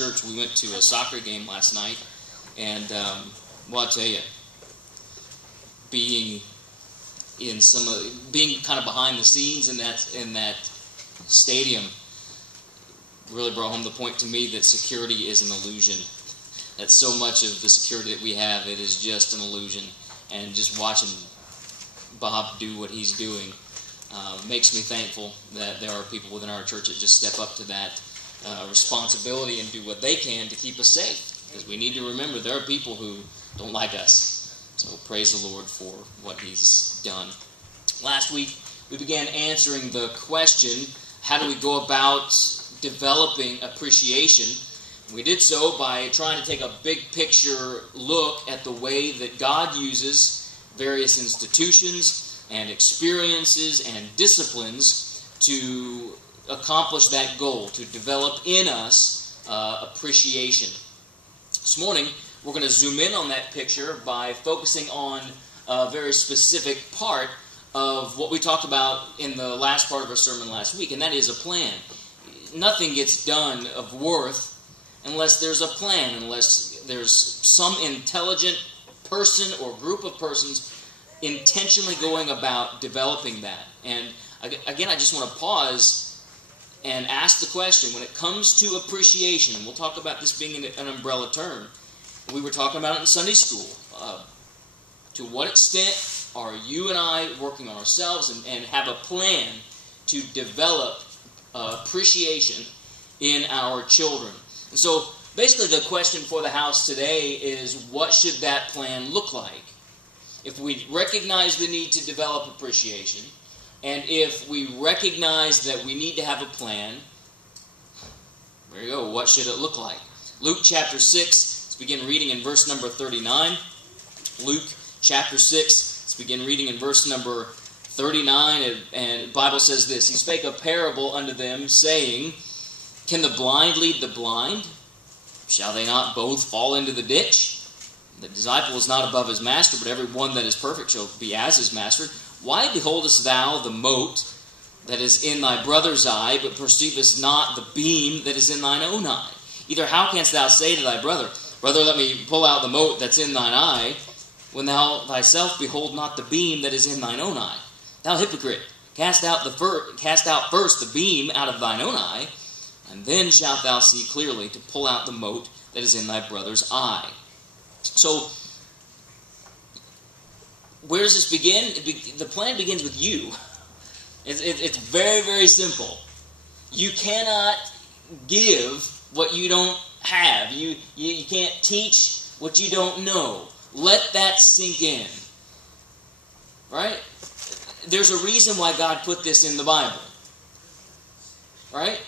church, we went to a soccer game last night, and well, I'll tell you, being kind of behind the scenes in that stadium really brought home the point to me that security is an illusion. That so much of the security that we have, it is just an illusion. And just watching Bob do what he's doing makes me thankful that there are people within our church that just step up to that responsibility and do what they can to keep us safe. Because we need to remember there are people who don't like us. So praise the Lord for what He's done. Last week, we began answering the question, how do we go about developing appreciation? We did so by trying to take a big picture look at the way that God uses various institutions and experiences and disciplines to accomplish that goal, to develop in us appreciation. This morning, we're going to zoom in on that picture by focusing on a very specific part of what we talked about in the last part of our sermon last week, and that is a plan. Nothing gets done of worth unless there's a plan, unless there's some intelligent person or group of persons intentionally going about developing that. And again, I just want to pause and ask the question, when it comes to appreciation, and we'll talk about this being an umbrella term, we were talking about it in Sunday school. To what extent are you and I working on ourselves and have a plan to develop appreciation in our children? And so basically the question for the house today is, what should that plan look like? If we recognize the need to develop appreciation, and if we recognize that we need to have a plan, there you go, what should it look like? Luke chapter 6, let's begin reading in verse number 39. Luke chapter 6, let's begin reading in verse number 39, and the Bible says this: He spake a parable unto them, saying, Can the blind lead the blind? Shall they not both fall into the ditch? The disciple is not above his master, but every one that is perfect shall be as his master. Why beholdest thou the mote that is in thy brother's eye, but perceivest not the beam that is in thine own eye? Either how canst thou say to thy brother, Brother, let me pull out the mote that's in thine eye, when thou thyself behold not the beam that is in thine own eye? Thou hypocrite, cast out first the beam out of thine own eye, and then shalt thou see clearly to pull out the mote that is in thy brother's eye. So, where does this begin? The plan begins with you. It's very, very simple. You cannot give what you don't have. You can't teach what you don't know. Let that sink in. Right? There's a reason why God put this in the Bible. Right?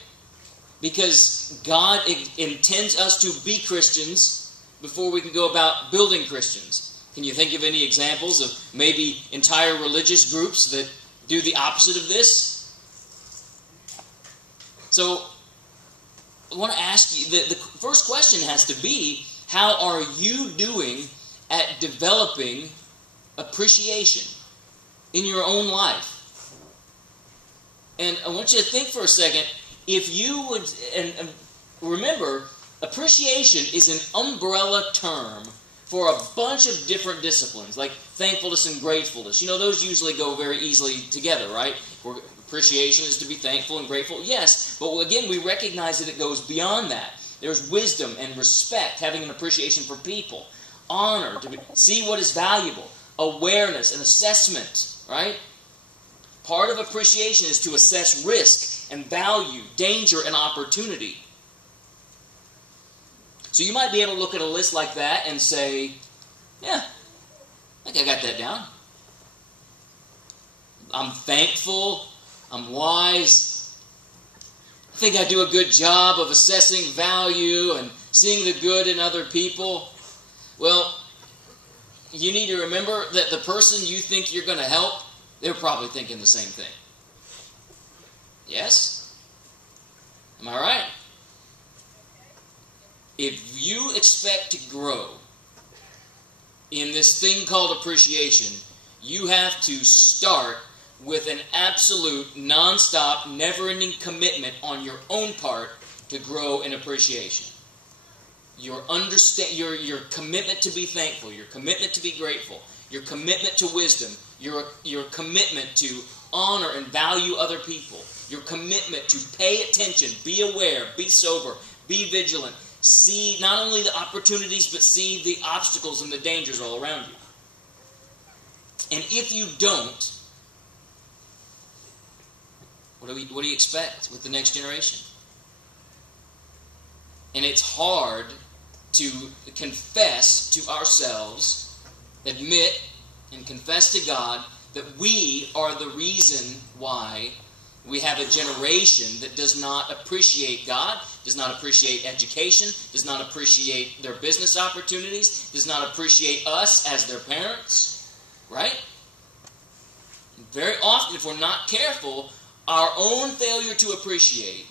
Because God intends us to be Christians before we can go about building Christians. Can you think of any examples of maybe entire religious groups that do the opposite of this? So, I want to ask you, the first question has to be, how are you doing at developing appreciation in your own life? And I want you to think for a second, if you would, and remember, appreciation is an umbrella term for a bunch of different disciplines, like thankfulness and gratefulness. You know, those usually go very easily together, right? Appreciation is to be thankful and grateful, yes, but again, we recognize that it goes beyond that. There's wisdom and respect, having an appreciation for people, honor, to see what is valuable, awareness and assessment, right? Part of appreciation is to assess risk and value, danger and opportunity. So you might be able to look at a list like that and say, yeah, I think I got that down. I'm thankful. I'm wise. I think I do a good job of assessing value and seeing the good in other people. Well, you need to remember that the person you think you're going to help, they're probably thinking the same thing. Yes? Am I right? If you expect to grow in this thing called appreciation, you have to start with an absolute, non-stop, never-ending commitment on your own part to grow in appreciation. your commitment to be thankful, your commitment to be grateful, your commitment to wisdom, your commitment to honor and value other people, your commitment to pay attention, be aware, be sober, be vigilant, see not only the opportunities, but see the obstacles and the dangers all around you. And if you don't, what do you expect with the next generation? And it's hard to confess to ourselves, admit and confess to God that we are the reason why we have a generation that does not appreciate God, does not appreciate education, does not appreciate their business opportunities, does not appreciate us as their parents, right? Very often, if we're not careful, our own failure to appreciate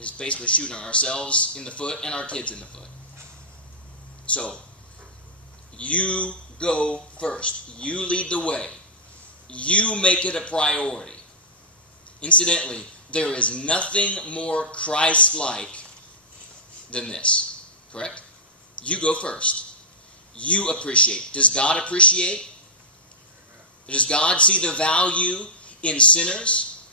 is basically shooting ourselves in the foot and our kids in the foot. So, you go first. You lead the way. You make it a priority. Incidentally, there is nothing more Christ-like than this. Correct? You go first. You appreciate. Does God appreciate? Does God see the value in sinners?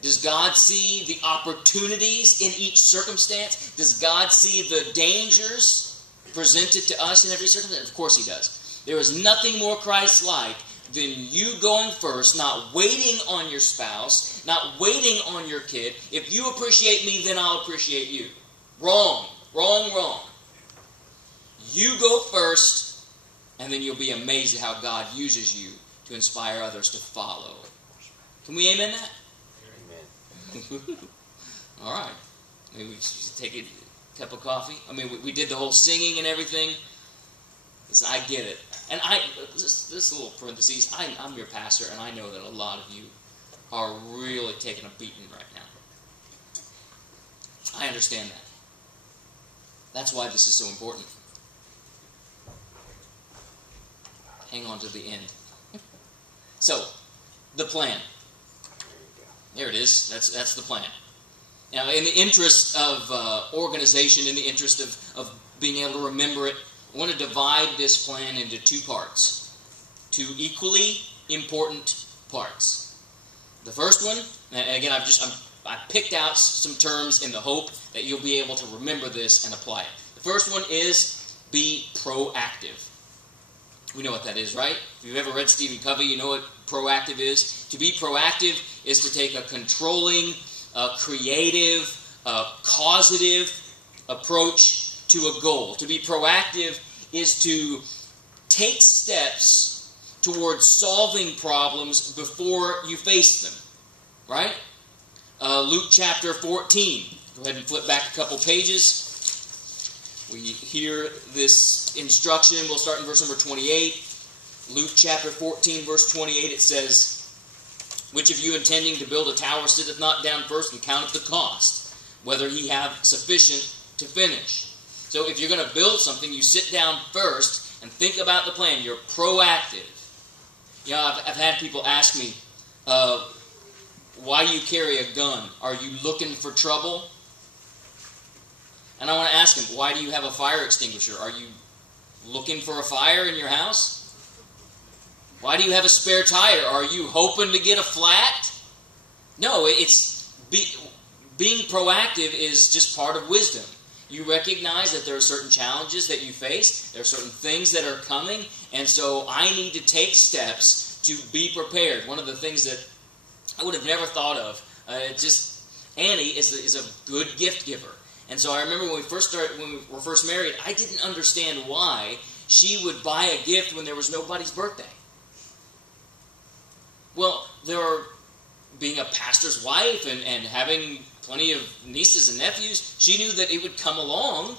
Does God see the opportunities in each circumstance? Does God see the dangers presented to us in every circumstance? Of course He does. There is nothing more Christ-like than you going first, not waiting on your spouse, not waiting on your kid. If you appreciate me, then I'll appreciate you. Wrong. Wrong, wrong. You go first, and then you'll be amazed at how God uses you to inspire others to follow. Can we amen that? Amen. All right. Maybe we should take a cup of coffee. I mean, we did the whole singing and everything. Listen, I get it. And this little parentheses, I'm your pastor, and I know that a lot of you are really taking a beating right now. I understand that. That's why this is so important. Hang on to the end. So, the plan. There it is. That's the plan. Now, in the interest of organization, in the interest of being able to remember it, I want to divide this plan into two parts. Two equally important parts. The first one, and again, I picked out some terms in the hope that you'll be able to remember this and apply it. The first one is be proactive. We know what that is, right? If you've ever read Stephen Covey, you know what proactive is. To be proactive is to take a controlling, creative, causative approach to a goal. To be proactive is to take steps towards solving problems before you face them. Right? Luke chapter 14. Go ahead and flip back a couple pages. We hear this instruction. We'll start in verse number 28. Luke chapter 14, verse 28, it says, "Which of you intending to build a tower sitteth not down first and counteth the cost, whether he have sufficient to finish?" So if you're going to build something, you sit down first and think about the plan. You're proactive. You know, I've had people ask me, why you carry a gun? Are you looking for trouble? And I want to ask them, why do you have a fire extinguisher? Are you looking for a fire in your house? Why do you have a spare tire? Are you hoping to get a flat? No, it's being proactive is just part of wisdom. You recognize that there are certain challenges that you face. There are certain things that are coming. And so I need to take steps to be prepared. One of the things that I would have never thought of, Annie is a good gift giver. And so I remember when we were first married, I didn't understand why she would buy a gift when there was nobody's birthday. Well, being a pastor's wife and having plenty of nieces and nephews, she knew that it would come along,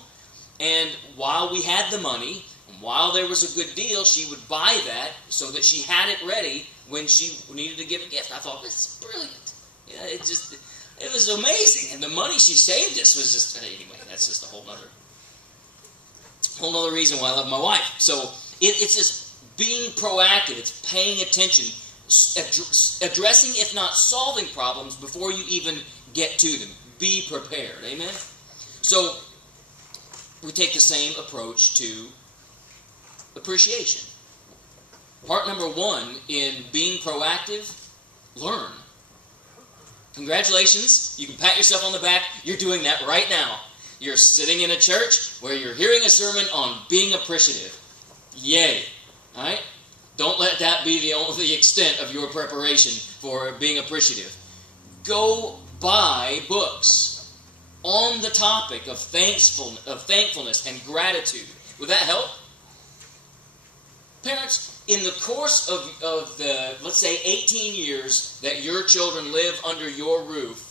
and while we had the money, and while there was a good deal, she would buy that so that she had it ready when she needed to give a gift. I thought, this is brilliant. Yeah, it was amazing. And the money she saved us was just, anyway, that's just a whole nother reason why I love my wife. So it's just being proactive. It's paying attention, addressing, if not solving problems before you even get to them. Be prepared. Amen? So we take the same approach to appreciation. Part number 1 in being proactive, learn. Congratulations, you can pat yourself on the back. You're doing that right now. You're sitting in a church where you're hearing a sermon on being appreciative. Yay. All right? Don't let that be the extent of your preparation for being appreciative. Go buy books on the topic of thankfulness and gratitude. Would that help? Parents, in the course of the, let's say, 18 years that your children live under your roof,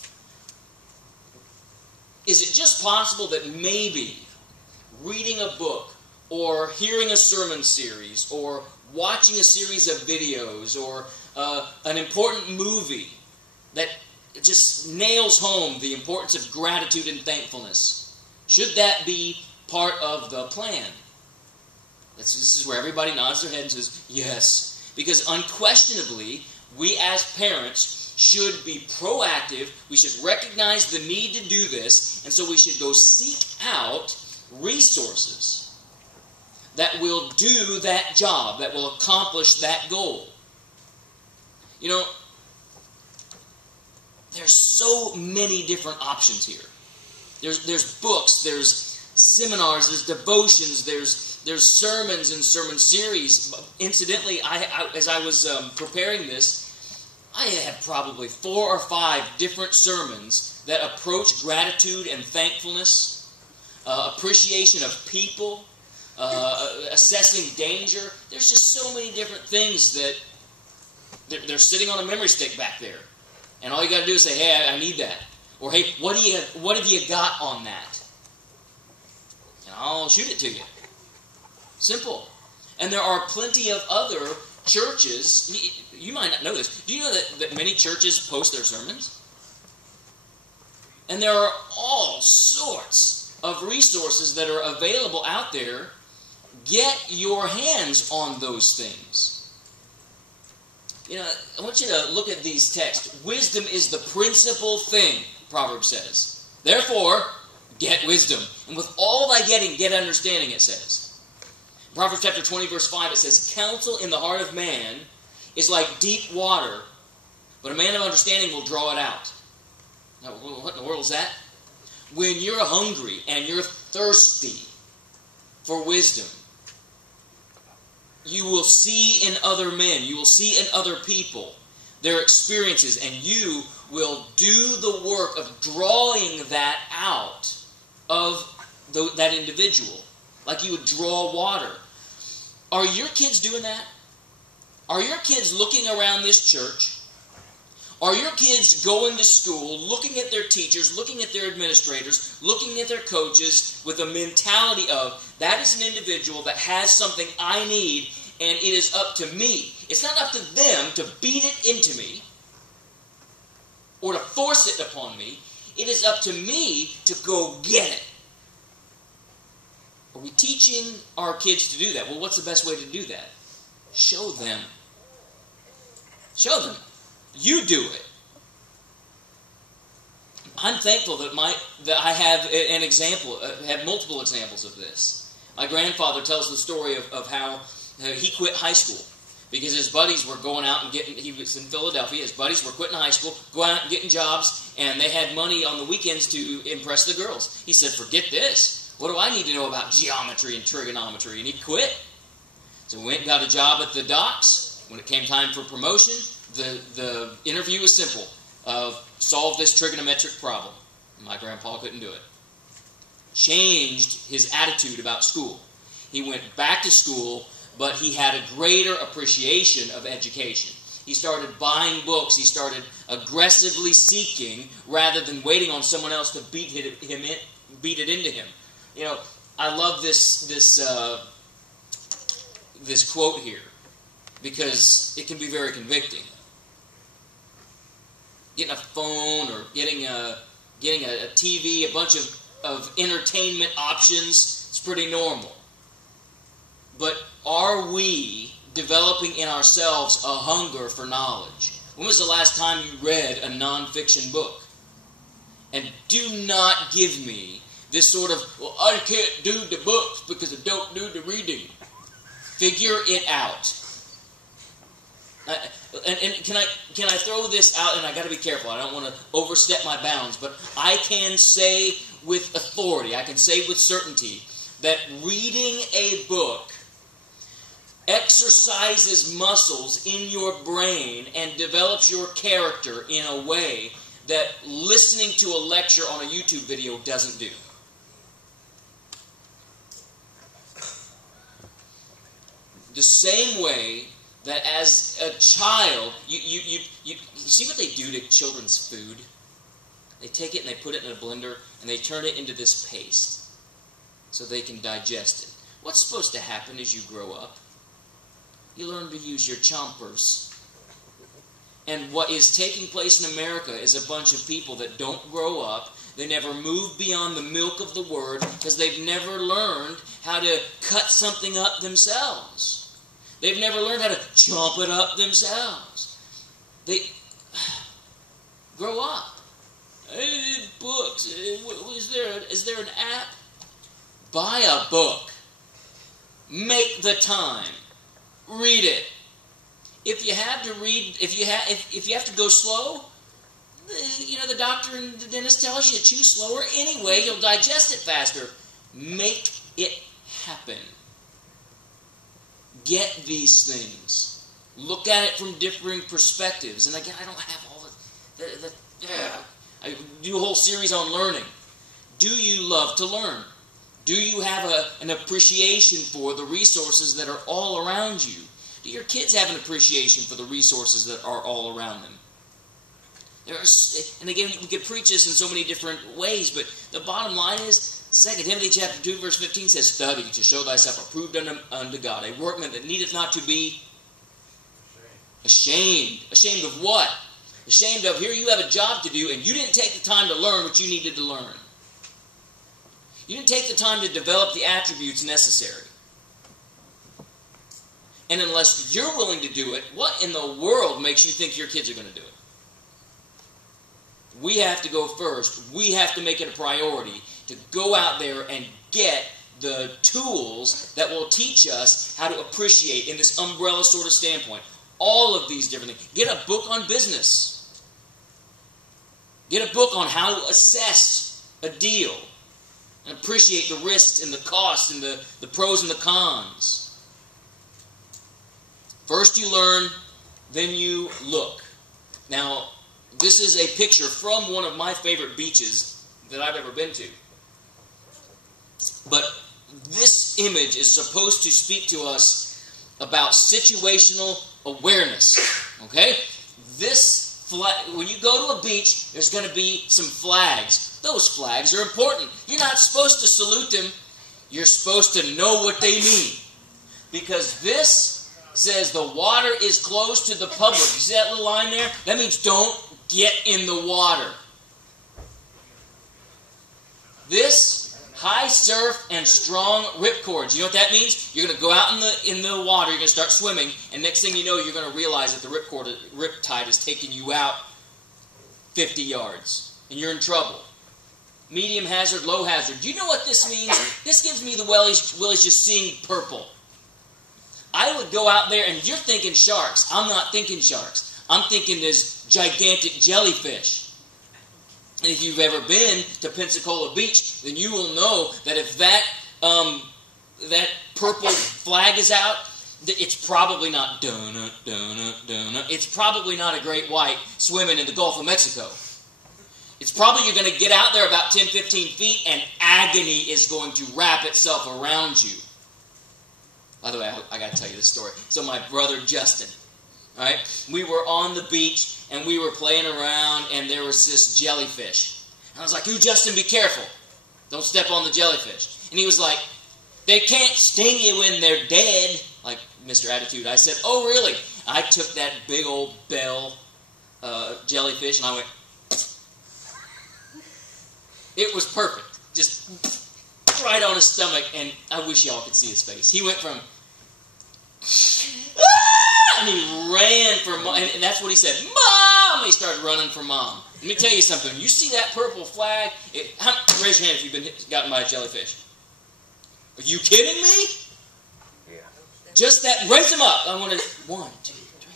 is it just possible that maybe reading a book or hearing a sermon series or watching a series of videos or an important movie that just nails home the importance of gratitude and thankfulness, should that be part of the plan? This is where everybody nods their head and says, yes. Because unquestionably, we as parents should be proactive. We should recognize the need to do this. And so we should go seek out resources that will do that job, that will accomplish that goal. You know, there's so many different options here. There's books, there's seminars, there's devotions, there's sermons and sermon series. Incidentally, as I was preparing this, I have probably 4 or 5 different sermons that approach gratitude and thankfulness, appreciation of people, assessing danger. There's just so many different things that they're sitting on a memory stick back there. And all you got to do is say, hey, I need that. Or, hey, what have you got on that? And I'll shoot it to you. Simple. And there are plenty of other churches. You might not know this. Do you know that many churches post their sermons? And there are all sorts of resources that are available out there. Get your hands on those things. You know, I want you to look at these texts. Wisdom is the principal thing, Proverbs says. Therefore, get wisdom. And with all thy getting, get understanding, it says. Proverbs chapter 20, verse 5, it says, counsel in the heart of man is like deep water, but a man of understanding will draw it out. Now, what in the world is that? When you're hungry and you're thirsty for wisdom, you will see in other men, you will see in other people their experiences, and you will do the work of drawing that out of that individual, like you would draw water. Are your kids doing that? Are your kids looking around this church? Are your kids going to school, looking at their teachers, looking at their administrators, looking at their coaches with a mentality of, that is an individual that has something I need, and it is up to me. It's not up to them to beat it into me or to force it upon me. It is up to me to go get it. Are we teaching our kids to do that? Well, what's the best way to do that? Show them. Show them. You do it. I'm thankful that I have an example, have multiple examples of this. My grandfather tells the story of how he quit high school because his buddies were going out and he was in Philadelphia, his buddies were quitting high school, going out and getting jobs, and they had money on the weekends to impress the girls. He said, forget this. What do I need to know about geometry and trigonometry? And he quit. So he went and got a job at the docks. When it came time for promotion, the interview was simple. Solve this trigonometric problem. My grandpa couldn't do it. Changed his attitude about school. He went back to school, but he had a greater appreciation of education. He started buying books. He started aggressively seeking rather than waiting on someone else to beat it into him. You know, I love this quote here because it can be very convicting. Getting a phone or getting a TV, a bunch of entertainment options, it's pretty normal. But are we developing in ourselves a hunger for knowledge? When was the last time you read a nonfiction book? And do not give me this sort of, well, I can't do the books because I don't do the reading. Figure it out. And can I throw this out, and I got to be careful, I don't want to overstep my bounds, but I can say with authority, I can say with certainty, that reading a book exercises muscles in your brain and develops your character in a way that listening to a lecture on a YouTube video doesn't do. The same way that as a child, you see what they do to children's food? They take it and they put it in a blender and they turn it into this paste so they can digest it. What's supposed to happen as you grow up? You learn to use your chompers. And what is taking place in America is a bunch of people that don't grow up. They never move beyond the milk of the Word because they've never learned how to cut something up themselves. They've never learned how to chomp it up themselves. They grow up. Books. Is there an app? Buy a book. Make the time. Read it. If you have to read, if you have to go slow, the doctor and the dentist tells you to chew slower anyway. You'll digest it faster. Make it happen. Get these things. Look at it from differing perspectives. And again, I don't have all I do a whole series on learning. Do you love to learn? Do you have an appreciation for the resources that are all around you? Do your kids have an appreciation for the resources that are all around them? And again, we could preach this in so many different ways, but the bottom line is 2 Timothy chapter 2, verse 15 says, "Study to show thyself approved unto God, a workman that needeth not to be ashamed." Ashamed of what? Ashamed of, here you have a job to do, and you didn't take the time to learn what you needed to learn. You didn't take the time to develop the attributes necessary. And unless you're willing to do it, what in the world makes you think your kids are going to do it? We have to go first. We have to make it a priority to go out there and get the tools that will teach us how to appreciate in this umbrella sort of standpoint. All of these different things. Get a book on business. Get a book on how to assess a deal and appreciate the risks and the costs and the pros and the cons. First you learn, then you look. Now, this is a picture from one of my favorite beaches that I've ever been to. But this image is supposed to speak to us about situational awareness. Okay? This flag, when you go to a beach, there's going to be some flags. Those flags are important. You're not supposed to salute them. You're supposed to know what they mean. Because this says the water is closed to the public. You see that little line there? That means don't get in the water. This, high surf and strong ripcords. You know what that means? You're going to go out in the water, you're going to start swimming, and next thing you know, you're going to realize that the riptide is taking you out 50 yards, and you're in trouble. Medium hazard, low hazard. Do you know what this means? This gives me the willies just seeing purple. I would go out there, and you're thinking sharks. I'm not thinking sharks. I'm thinking this gigantic jellyfish. And if you've ever been to Pensacola Beach, then you will know that if that purple flag is out, it's probably not donut, donut, donut. It's probably not a great white swimming in the Gulf of Mexico. It's probably you're going to get out there about 10, 15 feet, and agony is going to wrap itself around you. By the way, I got to tell you this story. So my brother Justin, all right, we were on the beach and we were playing around and there was this jellyfish. And I was like, "Ooh, Justin, be careful. Don't step on the jellyfish." And he was like, "They can't sting you when they're dead," like Mr. Attitude. I said, "Oh, really?" I took that big old bell jellyfish and I went, it was perfect. Just right on his stomach, and I wish y'all could see his face. He went from, and he ran for, and that's what he said, "Mom, while, and they started running for Mom. Let me tell you something. You see that purple flag? Raise your hand if you've been gotten by a jellyfish. Are you kidding me? Yeah. Just that. Raise them up. I want to. 1, 2, 3,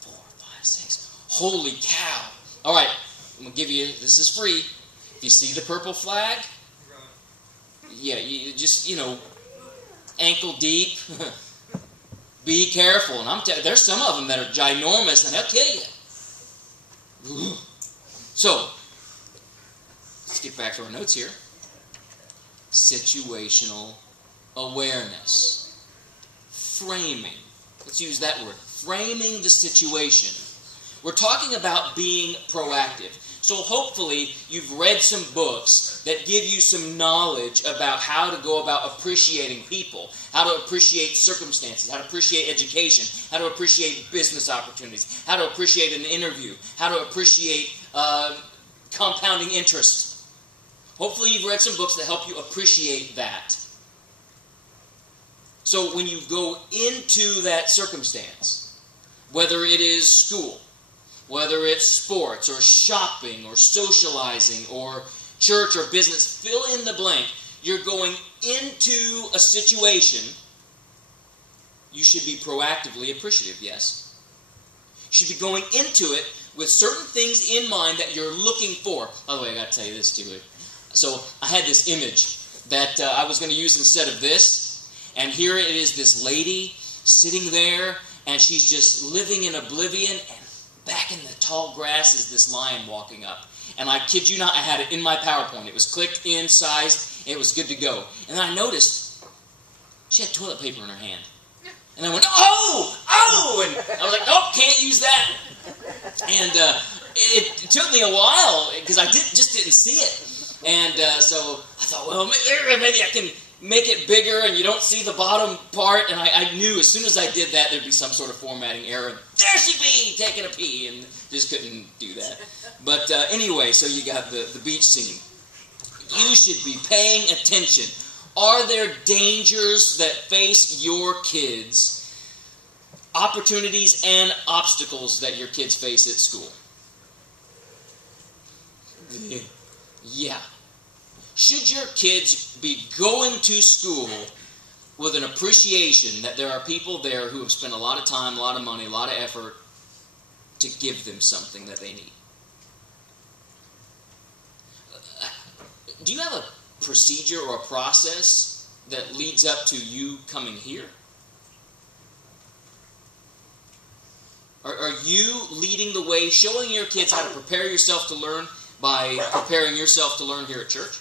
4, 5, 6. Holy cow. All right. I'm going to give you, this is free. If you see the purple flag, yeah, you just, ankle deep. Be careful. And I'm telling you, there's some of them that are ginormous and they'll kill you. So, let's get back to our notes here. Situational awareness. Framing. Let's use that word. Framing the situation. We're talking about being proactive. So hopefully you've read some books that give you some knowledge about how to go about appreciating people, how to appreciate circumstances, how to appreciate education, how to appreciate business opportunities, how to appreciate an interview, how to appreciate compounding interest. Hopefully you've read some books that help you appreciate that. So when you go into that circumstance, whether it is school, whether it's sports or shopping or socializing or church or business, fill in the blank, you're going into a situation, you should be proactively appreciative, yes? You should be going into it with certain things in mind that you're looking for. By the way, I got to tell you this too. So I had this image that I was going to use instead of this, and here it is, this lady sitting there, and she's just living in oblivion, and back in the tall grass is this lion walking up. And I kid you not, I had it in my PowerPoint. It was clicked in, sized, it was good to go. And then I noticed she had toilet paper in her hand. And I went, oh! And I was like, nope, can't use that. And it took me a while because I just didn't see it. And so I thought, well, maybe I can make it bigger and you don't see the bottom part. And I knew as soon as I did that, there'd be some sort of formatting error. There she be, taking a pee, and just couldn't do that. But anyway, so you got the beach scene. You should be paying attention. Are there dangers that face your kids, opportunities and obstacles that your kids face at school? Yeah. Should your kids be going to school with an appreciation that there are people there who have spent a lot of time, a lot of money, a lot of effort to give them something that they need? Do you have a procedure or a process that leads up to you coming here? Are you leading the way, showing your kids how to prepare yourself to learn by preparing yourself to learn here at church?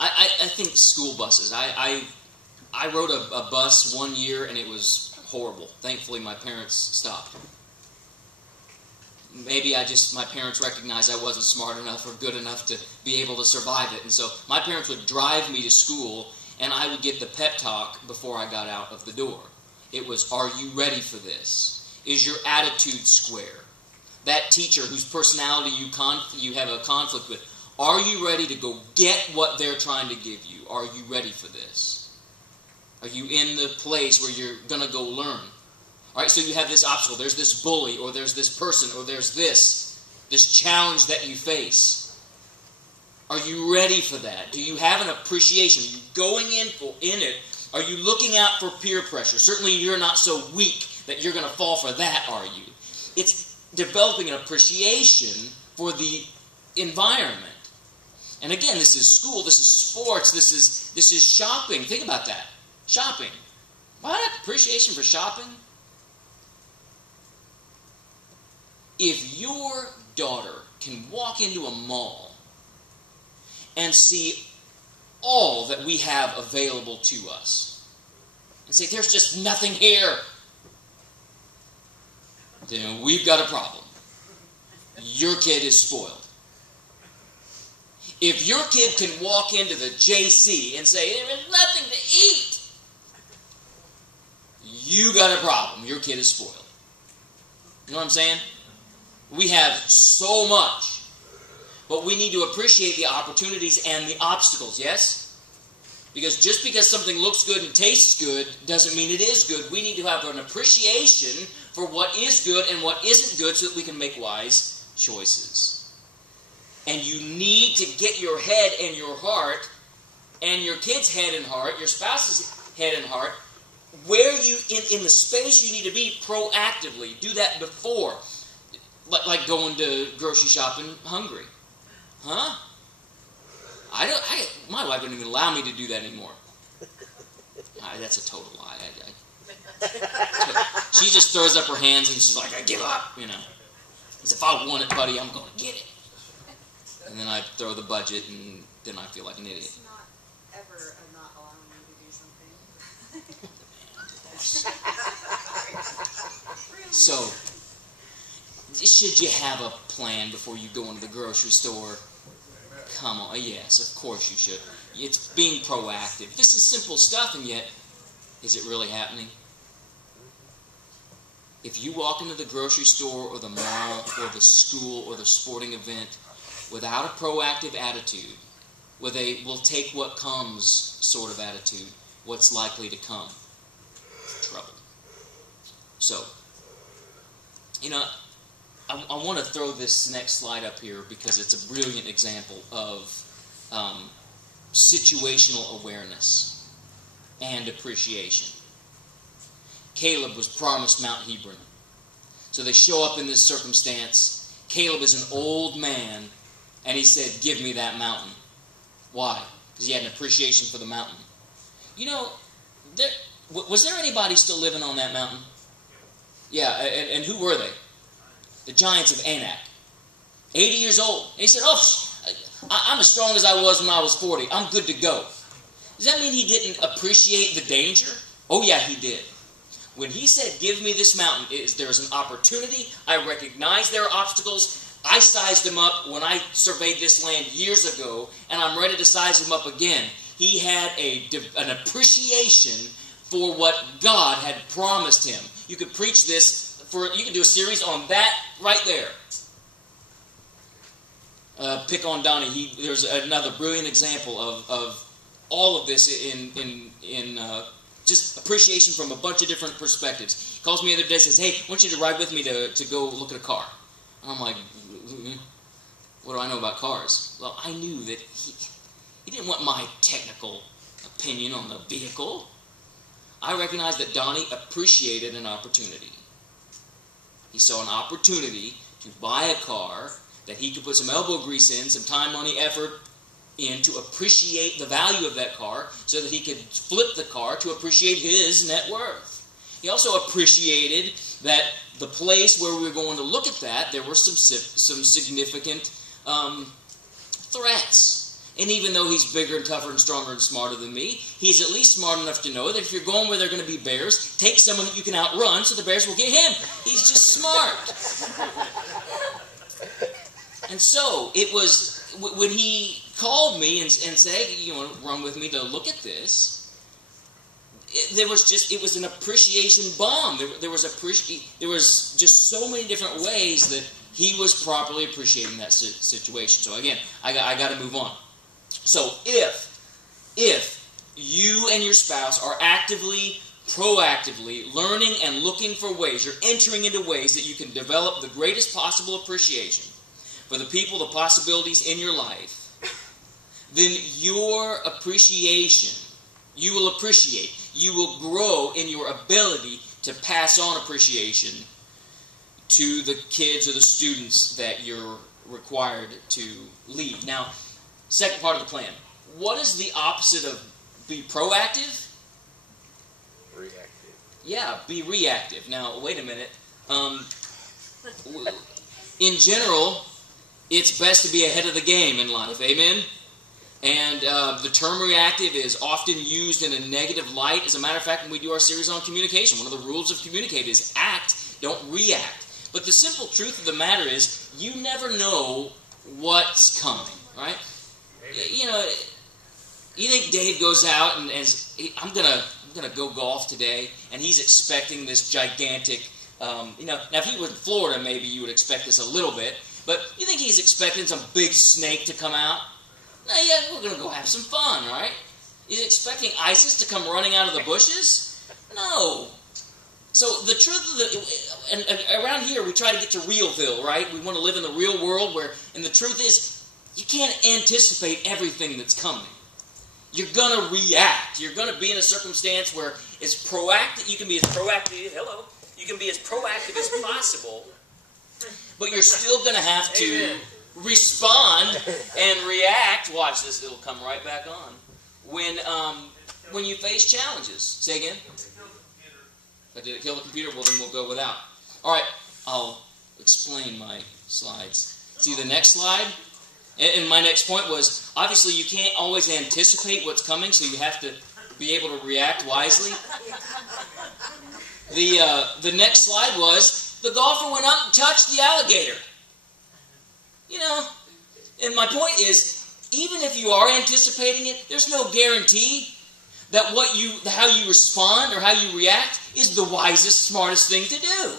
I think school buses. I rode a bus one year and it was horrible. Thankfully, my parents stopped. Maybe my parents recognized I wasn't smart enough or good enough to be able to survive it. And so my parents would drive me to school and I would get the pep talk before I got out of the door. It was, are you ready for this? Is your attitude square? That teacher whose personality you have a conflict with, are you ready to go get what they're trying to give you? Are you ready for this? Are you in the place where you're going to go learn? All right, so you have this obstacle. There's this bully, or there's this person, or there's this challenge that you face. Are you ready for that? Do you have an appreciation? Are you going in it? Are you looking out for peer pressure? Certainly you're not so weak that you're going to fall for that, are you? It's developing an appreciation for the environment. And again, this is school, this is sports, this is shopping. Think about that. Shopping. What? Appreciation for shopping? If your daughter can walk into a mall and see all that we have available to us and say, there's just nothing here, then we've got a problem. Your kid is spoiled. If your kid can walk into the JC and say, there's nothing to eat, you got a problem. Your kid is spoiled. You know what I'm saying? We have so much, but we need to appreciate the opportunities and the obstacles, yes? Because just because something looks good and tastes good doesn't mean it is good. We need to have an appreciation for what is good and what isn't good so that we can make wise choices. And you need to get your head and your heart and your kid's head and heart, your spouse's head and heart, where you, in the space you need to be proactively. Do that before. Like going to grocery shopping hungry. Huh? My wife doesn't even allow me to do that anymore. That's a total lie. She just throws up her hands and she's like, I give up, Because if I want it, buddy, I'm going to get it. And then I throw the budget and then I feel like an idiot. It's not ever not allowing you to do something. So, should you have a plan before you go into the grocery store? Come on, yes, of course you should. It's being proactive. This is simple stuff, and yet, is it really happening? If you walk into the grocery store or the mall or the school or the sporting event without a proactive attitude, with a we'll take what comes sort of attitude, what's likely to come? Trouble. So, I want to throw this next slide up here because it's a brilliant example of situational awareness and appreciation. Caleb was promised Mount Hebron. So they show up in this circumstance. Caleb is an old man, and he said, give me that mountain. Why? Because he had an appreciation for the mountain. Was there anybody still living on that mountain? Yeah, and who were they? The giants of Anak. 80 years old. And he said, I'm as strong as I was when I was 40. I'm good to go. Does that mean he didn't appreciate the danger? Oh yeah, he did. When he said, give me this mountain, there's an opportunity. I recognize there are obstacles. I sized him up when I surveyed this land years ago, and I'm ready to size him up again. He had an appreciation for what God had promised him. You could preach this, you could do a series on that right there. Pick on Donnie. There's another brilliant example of all of this in just appreciation from a bunch of different perspectives. He calls me the other day and says, hey, I want you to ride with me to go look at a car. And I'm like, what do I know about cars? Well, I knew that he didn't want my technical opinion on the vehicle. I recognized that Donnie appreciated an opportunity. He saw an opportunity to buy a car that he could put some elbow grease in, some time, money, effort in to appreciate the value of that car so that he could flip the car to appreciate his net worth. He also appreciated that the place where we were going to look at that, there were some significant threats. And even though he's bigger and tougher and stronger and smarter than me, he's at least smart enough to know that if you're going where there are going to be bears, take someone that you can outrun so the bears will get him. He's just smart. And so it was when he called me and said, hey, you want to run with me to look at this? It was an appreciation bomb. There was just so many different ways that he was properly appreciating that situation. So again, I got to move on. So if you and your spouse are actively, proactively learning and looking for ways, you're entering into ways that you can develop the greatest possible appreciation for the people, the possibilities in your life, then your appreciation, you will grow in your ability to pass on appreciation to the kids or the students that you're required to lead. Now, second part of the plan. What is the opposite of be proactive? Reactive. Yeah, be reactive. Now, wait a minute. In general, it's best to be ahead of the game in life. Amen? And the term reactive is often used in a negative light. As a matter of fact, when we do our series on communication, one of the rules of communicate is act, don't react. But the simple truth of the matter is, you never know what's coming, right? Amen. You think Dave goes out and I'm gonna go golf today, and he's expecting this gigantic. Now if he was in Florida, maybe you would expect this a little bit. But you think he's expecting some big snake to come out? No, yeah, we're gonna go have some fun, right? Is he expecting ISIS to come running out of the bushes? No. So the truth of and around here we try to get to Realville, right? We want to live in the real world and the truth is, you can't anticipate everything that's coming. You're going to react. You're going to be in a circumstance where it's proactive. You can be as proactive. You can be as proactive as possible, but you're still going to have to respond and react. Watch this; it'll come right back on when you face challenges. Say again. Did it kill the computer? Well, then we'll go without. All right, I'll explain my slides. See the next slide. And my next point was, obviously you can't always anticipate what's coming, so you have to be able to react wisely. The next slide was, the golfer went up and touched the alligator. You know, and my point is, even if you are anticipating it, there's no guarantee that how you respond or how you react is the wisest, smartest thing to do.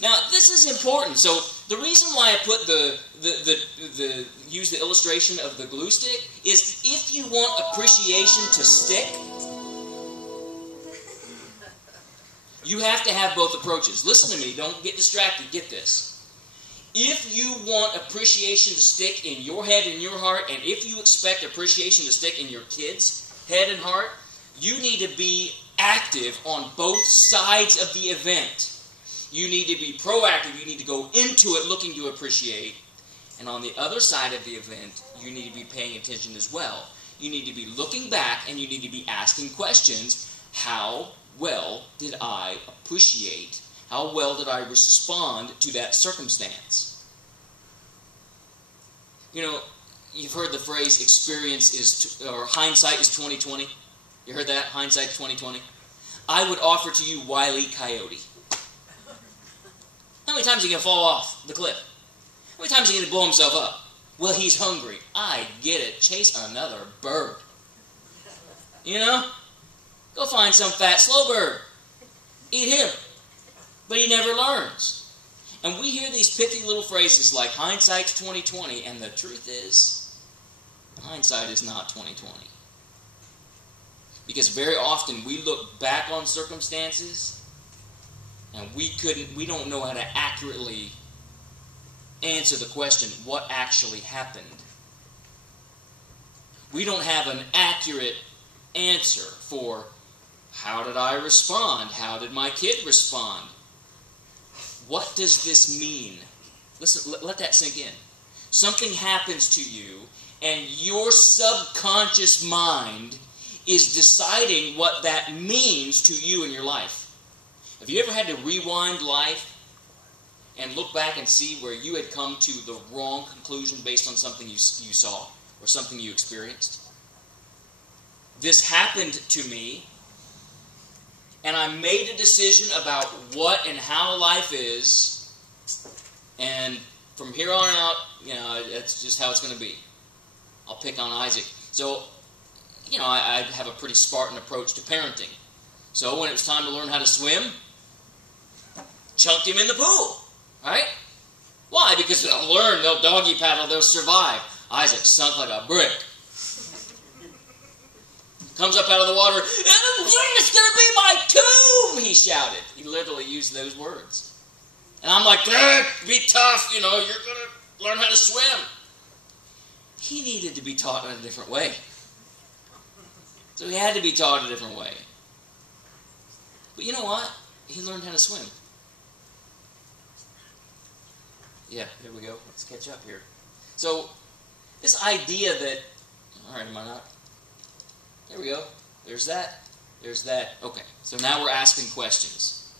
Now, this is important. So the reason why I put use the illustration of the glue stick is if you want appreciation to stick, you have to have both approaches. Listen to me. Don't get distracted. Get this. If you want appreciation to stick in your head and your heart, and if you expect appreciation to stick in your kids' head and heart, you need to be active on both sides of the event. You need to be proactive. You need to go into it looking to appreciate. And on the other side of the event, you need to be paying attention as well. You need to be looking back and you need to be asking questions. How well did I appreciate? How well did I respond to that circumstance? You know, you've heard the phrase hindsight is 20/20. You heard that? Hindsight 20/20. I would offer to you Wile E. Coyote. How many times are you going to fall off the cliff? How many times are you going to blow himself up? Well, he's hungry. I get it. Chase another bird. You know? Go find some fat, slow bird. Eat him. But he never learns. And we hear these pithy little phrases like hindsight's 20/20, and the truth is, hindsight is not 20/20. Because very often we look back on circumstances and we don't know how to accurately answer the question, what actually happened? We don't have an accurate answer for how did I respond? How did my kid respond? What does this mean? Listen, let that sink in. Something happens to you and your subconscious mind is deciding what that means to you in your life. Have you ever had to rewind life and look back and see where you had come to the wrong conclusion based on something you saw or something you experienced? This happened to me, and I made a decision about what and how life is, and from here on out, that's just how it's going to be. I'll pick on Isaac. So, I have a pretty Spartan approach to parenting. So when it was time to learn how to swim, chunked him in the pool, right? Why? Because they'll learn, they'll doggy paddle, they'll survive. Isaac sunk like a brick. Comes up out of the water, it's going to be my tomb, he shouted. He literally used those words. And I'm like, be tough, you're going to learn how to swim. He needed to be taught in a different way. So he had to be taught a different way. But you know what? He learned how to swim. Yeah, here we go. Let's catch up here. So, this idea that... Alright, am I not? There we go. There's that. There's that. Okay, so now we're asking questions.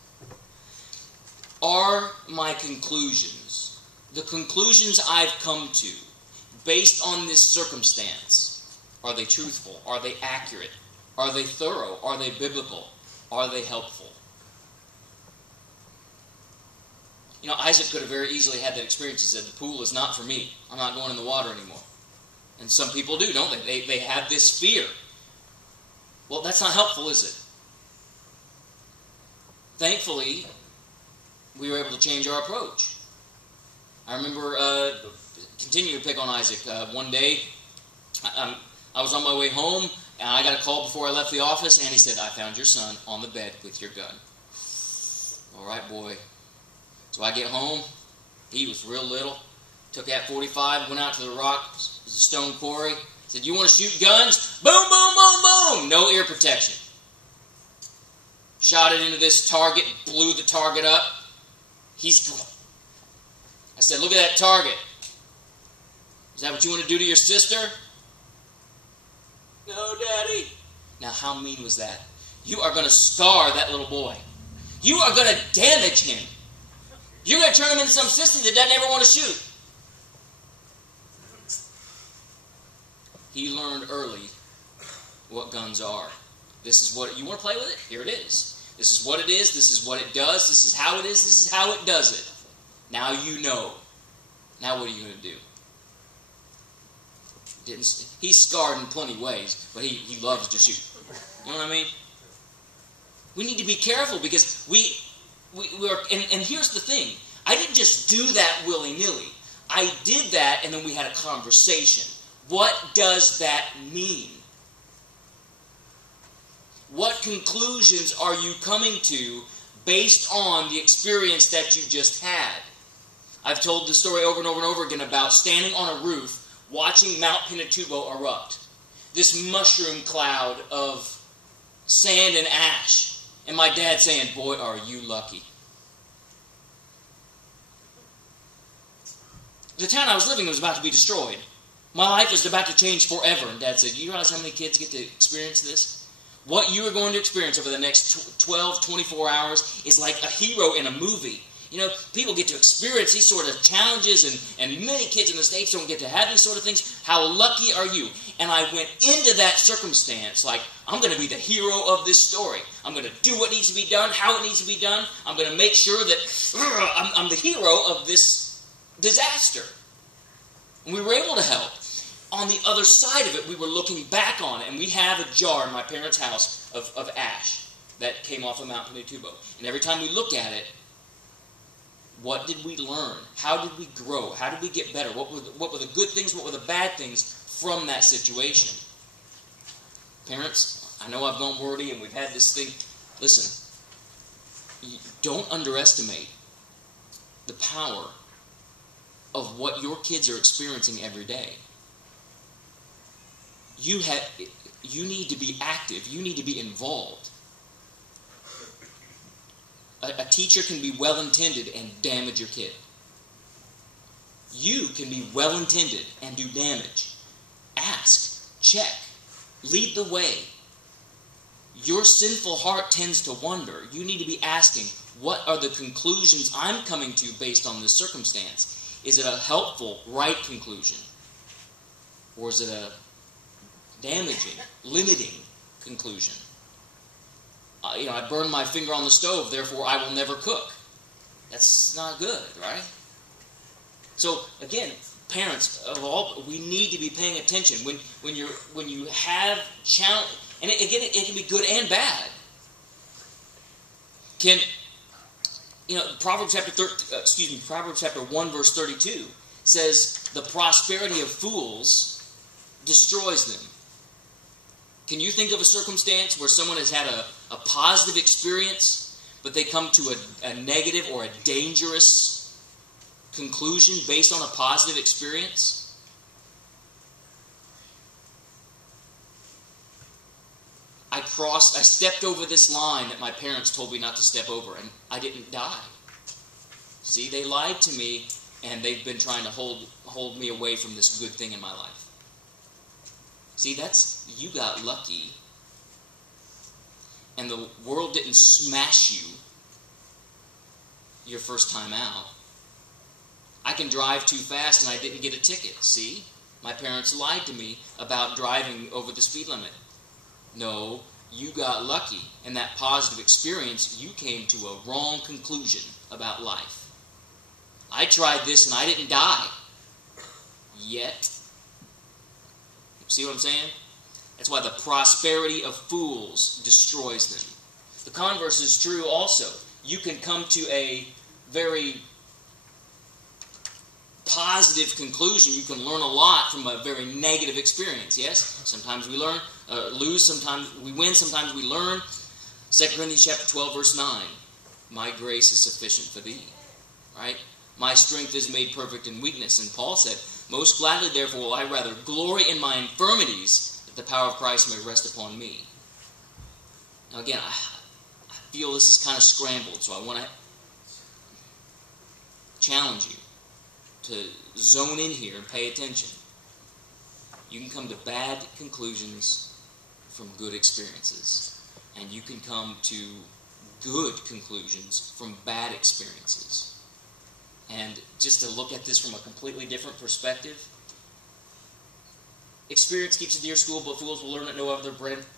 Are my conclusions, the conclusions I've come to, based on this circumstance, are they truthful? Are they accurate? Are they thorough? Are they biblical? Are they helpful? Isaac could have very easily had that experience and said, the pool is not for me. I'm not going in the water anymore. And some people do, don't they? They have this fear. Well, that's not helpful, is it? Thankfully, we were able to change our approach. I remember, continue to pick on Isaac. One day, I was on my way home. And I got a call before I left the office, and he said, I found your son on the bed with your gun. All right, boy. So I get home. He was real little. Took that .45, went out to the stone quarry. Said, you want to shoot guns? Boom, boom, boom, boom. No ear protection. Shot it into this target, blew the target up. I said, look at that target. Is that what you want to do to your sister? No, Daddy. Now, how mean was that? You are going to scar that little boy. You are going to damage him. You're going to turn him into some sissy that doesn't ever want to shoot. He learned early what guns are. This is what, you want to play with it? Here it is. This is what it is. This is what it does. This is how it is. This is how it does it. Now you know. Now what are you going to do? He's scarred in plenty of ways, but he loves to shoot. You know what I mean? We need to be careful because we are, and here's the thing. I didn't just do that willy-nilly. I did that and then we had a conversation. What does that mean? What conclusions are you coming to based on the experience that you just had? I've told the story over and over and over again about standing on a roof watching Mount Pinatubo erupt. This mushroom cloud of sand and ash. And my dad saying, boy, are you lucky. The town I was living in was about to be destroyed. My life was about to change forever. And Dad said, you realize how many kids get to experience this? What you are going to experience over the next 12, 24 hours is like a hero in a movie. You know, people get to experience these sort of challenges, and many kids in the States don't get to have these sort of things. How lucky are you? And I went into that circumstance like, I'm going to be the hero of this story. I'm going to do what needs to be done, how it needs to be done. I'm going to make sure that I'm the hero of this disaster. And we were able to help. On the other side of it, we were looking back on it, and we have a jar in my parents' house of ash that came off of Mount Pinatubo. And every time we look at it, what did we learn? How did we grow? How did we get better? What were the good things? What were the bad things from that situation? Parents, I know I've gone wordy and we've had this thing. Listen, don't underestimate the power of what your kids are experiencing every day. You need to be active. You need to be involved. A teacher can be well-intended and damage your kid. You can be well-intended and do damage. Ask, check, lead the way. Your sinful heart tends to wonder. You need to be asking, what are the conclusions I'm coming to based on this circumstance? Is it a helpful, right conclusion? Or is it a damaging, limiting conclusion? I burned my finger on the stove, therefore I will never cook. That's not good, right? So again, parents of all, we need to be paying attention when you have challenge, and again, it can be good and bad. Proverbs chapter 1 verse 32 says the prosperity of fools destroys them. Can you think of a circumstance where someone has had a positive experience, but they come to a negative or a dangerous conclusion based on a positive experience? I stepped over this line that my parents told me not to step over, and I didn't die. See, they lied to me, and they've been trying to hold me away from this good thing in my life. See, you got lucky, and the world didn't smash you your first time out. I can drive too fast and I didn't get a ticket. See, my parents lied to me about driving over the speed limit. No, you got lucky. In that positive experience, you came to a wrong conclusion about life. I tried this and I didn't die. Yet. See what I'm saying? That's why the prosperity of fools destroys them. The converse is true also. You can come to a very positive conclusion. You can learn a lot from a very negative experience, yes? Sometimes we lose, sometimes we win, sometimes we learn. 2 Corinthians chapter 12, verse 9. My grace is sufficient for thee. Right? My strength is made perfect in weakness. And Paul said, most gladly, therefore, will I rather glory in my infirmities, that the power of Christ may rest upon me. Now again, I feel this is kind of scrambled, so I want to challenge you to zone in here and pay attention. You can come to bad conclusions from good experiences, and you can come to good conclusions from bad experiences. And just to look at this from a completely different perspective, experience keeps the deer school, but fools will learn it no other.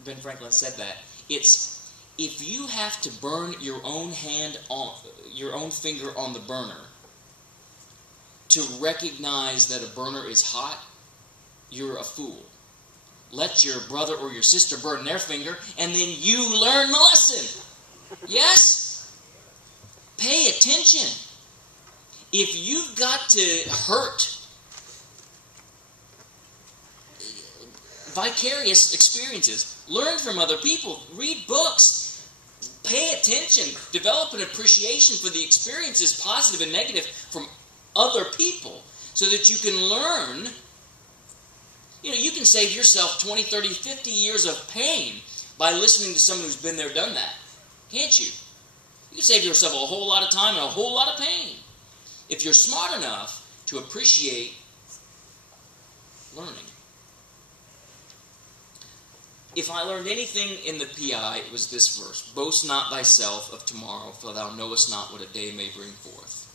Ben Franklin said that. It's if you have to burn your own finger on the burner to recognize that a burner is hot, you're a fool. Let your brother or your sister burn their finger, and then you learn the lesson. Yes? Pay attention. If you've got to hurt vicarious experiences, learn from other people, read books, pay attention, develop an appreciation for the experiences, positive and negative, from other people, so that you can learn. You can save yourself 20, 30, 50 years of pain by listening to someone who's been there, done that. Can't you? You can save yourself a whole lot of time and a whole lot of pain if you're smart enough to appreciate learning. If I learned anything in the PI, it was this verse. Boast not thyself of tomorrow, for thou knowest not what a day may bring forth.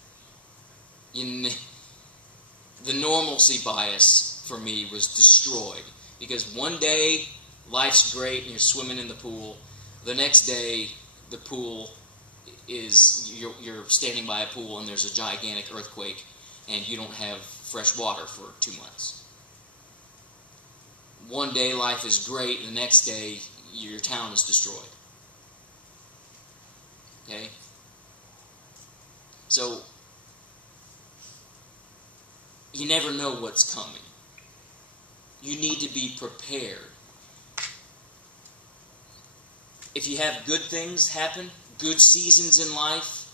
The normalcy bias for me was destroyed, because one day life's great and you're swimming in the pool. The next day the pool is, you're standing by a pool and there's a gigantic earthquake and you don't have fresh water for 2 months. One day life is great, and the next day your town is destroyed. Okay? So, you never know what's coming. You need to be prepared. If you have good things happen, good seasons in life,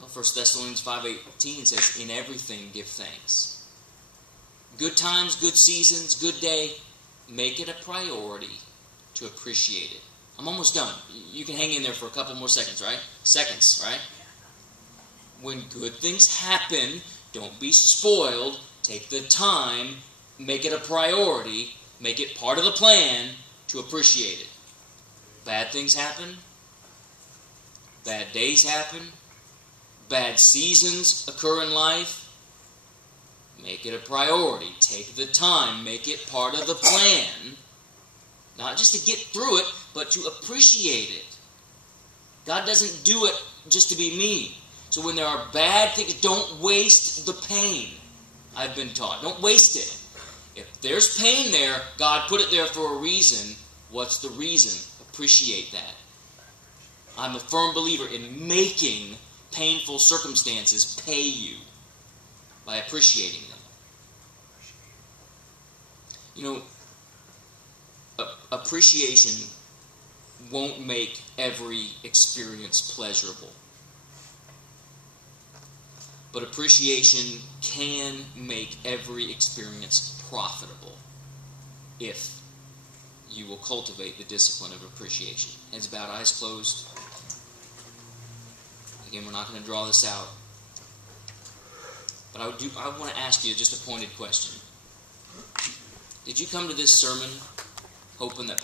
1 Thessalonians 5:18 says, in everything give thanks. Good times, good seasons, good day, make it a priority to appreciate it. I'm almost done. You can hang in there for a couple more seconds, right? Seconds, right? When good things happen, don't be spoiled. Take the time, make it a priority, make it part of the plan to appreciate it. Bad things happen, bad days happen, bad seasons occur in life. Make it a priority. Take the time. Make it part of the plan. Not just to get through it, but to appreciate it. God doesn't do it just to be mean. So when there are bad things, don't waste the pain. I've been taught. Don't waste it. If there's pain there, God put it there for a reason. What's the reason? Appreciate that. I'm a firm believer in making painful circumstances pay you by appreciating them. Appreciation won't make every experience pleasurable. But appreciation can make every experience profitable if you will cultivate the discipline of appreciation. Heads bowed, eyes closed. Again, we're not going to draw this out. But I want to ask you just a pointed question. Did you come to this sermon hoping that